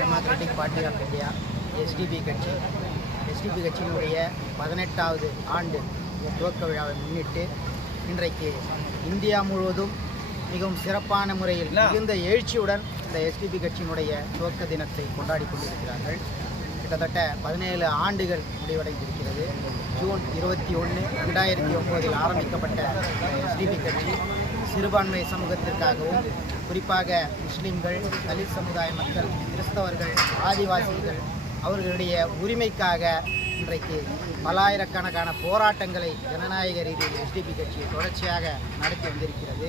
Democratic Party of India SDP கட்சியினுடைய 18வது ஆண்டு துவக்க விழாவை முன்னிட்டு இன்றைக்கு இந்தியா முழுவதும் மிகவும் சிறப்பான முறையில் மிகுந்த எழுச்சியுடன் இந்த எஸ்டிபி கட்சியினுடைய துவக்க தினத்தை கொண்டாடி கொண்டிருக்கிறார்கள். கிட்டத்தட்ட 17 ஆண்டுகள் முடிவடைந்திருக்கிறது. ஜூன் 21, 2009 ஆரம்பிக்கப்பட்ட எஸ்டிபி கட்சி சிறுபான்மை சமூகத்திற்காகவும் குறிப்பாக முஸ்லிம்கள், தலித் சமுதாய மக்கள், கிறிஸ்தவர்கள், ஆதிவாசிகள் அவர்களுடைய உரிமைக்காக இன்றைக்கு பல்லாயிரக்கணக்கான போராட்டங்களை ஜனநாயக ரீதியில் எஸ்டிபி கட்சி தொடர்ச்சியாக நடத்தி வந்திருக்கிறது.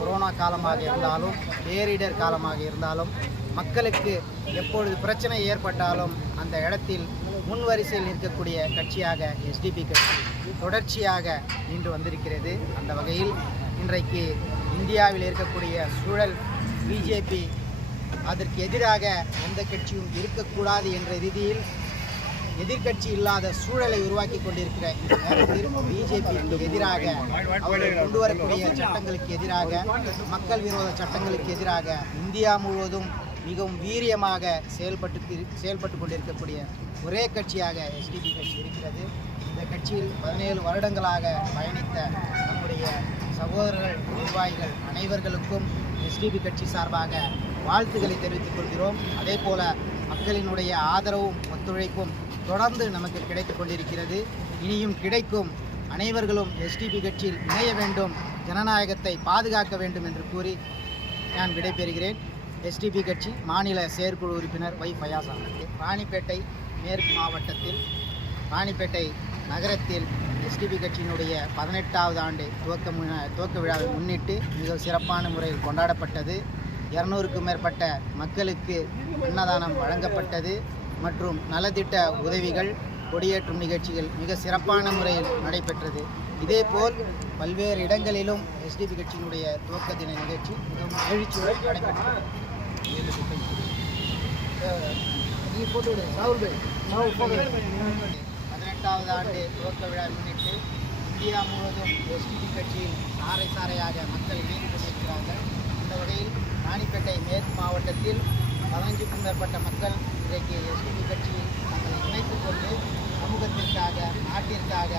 கொரோனா காலமாக இருந்தாலும், பேரிடர் காலமாக இருந்தாலும், மக்களுக்கு எப்பொழுது பிரச்சனை ஏற்பட்டாலும் அந்த இடத்தில் முன்வரிசையில் இருக்கக்கூடிய கட்சியாக எஸ்டிபி கட்சி தொடர்ச்சியாக நின்று வந்திருக்கிறது. அந்த வகையில் இன்றைக்கு இந்தியாவில் இருக்கக்கூடிய சூழல் பிஜேபி அதற்கு எதிராக எந்த கட்சியும் இருக்கக்கூடாது என்ற ரீதியில் எதிர்கட்சி இல்லாத சூழலை உருவாக்கி கொண்டிருக்கிற இந்த நேரத்தில் பிஜேபிக்கு எதிராக அவர்கள் கொண்டு வரக்கூடிய சட்டங்களுக்கு எதிராக, மக்கள் விரோத சட்டங்களுக்கு எதிராக இந்தியா முழுவதும் மிகவும் வீரியமாக செயல்பட்டு கொண்டிருக்கக்கூடிய ஒரே கட்சியாக எஸ்டிபி கட்சி இருக்கிறது. இந்த கட்சியில் 17 வருடங்களாக பயணித்த நம்முடைய சகோதரர்கள், நிர்வாகிகள் அனைவர்களுக்கும் எஸ்டிபி கட்சி சார்பாக வாழ்த்துக்களை தெரிவித்துக் கொள்கிறோம். அதே போல மக்களினுடைய ஆதரவும் ஒத்துழைப்பும் தொடர்ந்து நமக்கு கிடைத்துக் கொண்டிருக்கிறது. இனியும் கிடைக்கும். அனைவர்களும் எஸ்டிபி கட்சியில் இணைய வேண்டும், ஜனநாயகத்தை பாதுகாக்க வேண்டும் என்று கூறி நான் விடைபெறுகிறேன். எஸ்டிபி கட்சி மாநில செயற்குழு உறுப்பினர் வை ஃபயாஸ் அகமது. ராணிப்பேட்டை மேற்கு மாவட்டத்தில் ராணிப்பேட்டை நகரத்தில் எஸ்டிபி கட்சியினுடைய 18வது ஆண்டு துவக்க விழாவை முன்னிட்டு மிக சிறப்பான முறையில் கொண்டாடப்பட்டது. 200க்கும் மேற்பட்ட மக்களுக்கு அன்னதானம் வழங்கப்பட்டது மற்றும் நலத்திட்ட உதவிகள், கொடியேற்றும் நிகழ்ச்சிகள் மிக சிறப்பான முறையில் நடைபெற்றது. இதேபோல் பல்வேறு இடங்களிலும் எஸ்டிபி கட்சியினுடைய துவக்க தின நிகழ்ச்சி மிகவும் எழுச்சியுடன் நடைபெற்றது. 18வது ஆண்டு துவக்க விழா முன்னிட்டு இந்தியா முழுவதும் எஸ்டிபி கட்சியில் சாரையாக மக்கள் இணைந்து கொண்டிருக்கிறார்கள். இந்த வகையில் ராணிப்பேட்டை மேற்கு மாவட்டத்தில் 15க்கும் மேற்பட்ட மக்கள் இன்றைக்கு எஸ்டிபி கட்சியில் தங்களை இணைத்துக் கொண்டு சமூகத்திற்காக, நாட்டிற்காக